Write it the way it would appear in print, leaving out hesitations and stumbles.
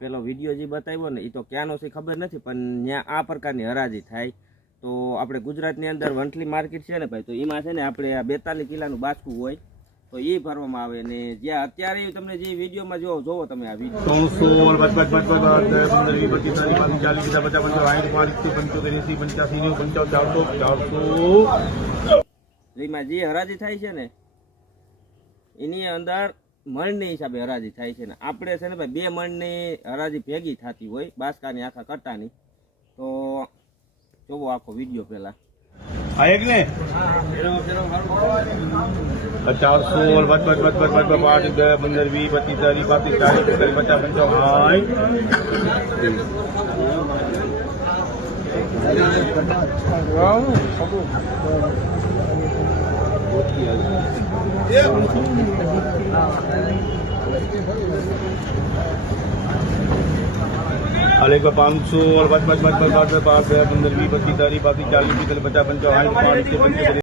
પેલો વિડીયો જે બતાવ્યો ને એ તો ક્યાંનો છે ખબર નથી, પણ ત્યાં આ પ્રકારની હરાજી થાય. તો આપણે ગુજરાતની અંદર વંથલી માર્કેટ છે ને ભાઈ, તો એમાં છે ને આપણે આ 42 કિલાનું બાચકું હોય તો એ ભરવામાં આવે. ને જ્યાં અત્યારે તમને જે વિડીયોમાં જોવો તમે આ વિડીયો 300 એમાં જે હરાજી થાય છે ને એની અંદર મણની હિસાબે હરાજી થાય છે ને આપણે છે ને ભાઈ 2 મણની હરાજી ભેગી થતી હોય બાસકાની આખા કટ્ટાની. તો જોવો આખો વિડીયો પેલા. આ એક ને 400 5 10 15 20 अलेक 500 और 5 15 20 25 30 40 50 55 60